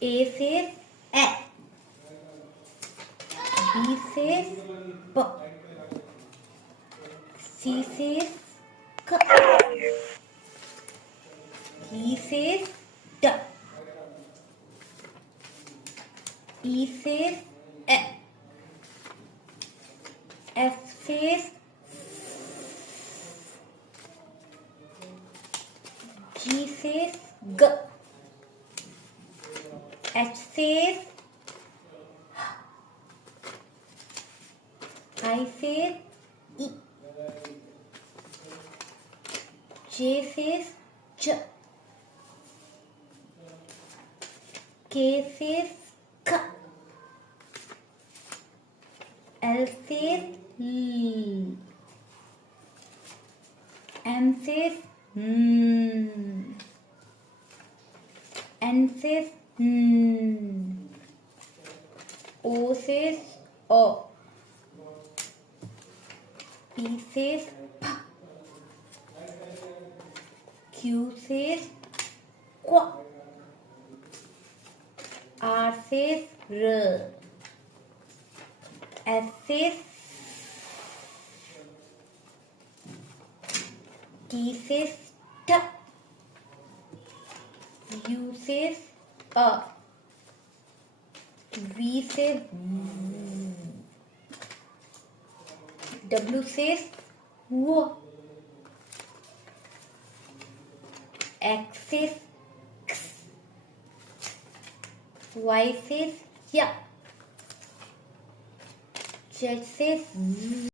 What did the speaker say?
A says A. B says B. C says K. D says D. E says F. F says G says G. H says I says E. J says J. K says K. L says L. M says N says N. O says O. P says P. Q says Q. R says R. S says T says T. U says A. V says V. W says W. X says X. Y says Y. Z says Z.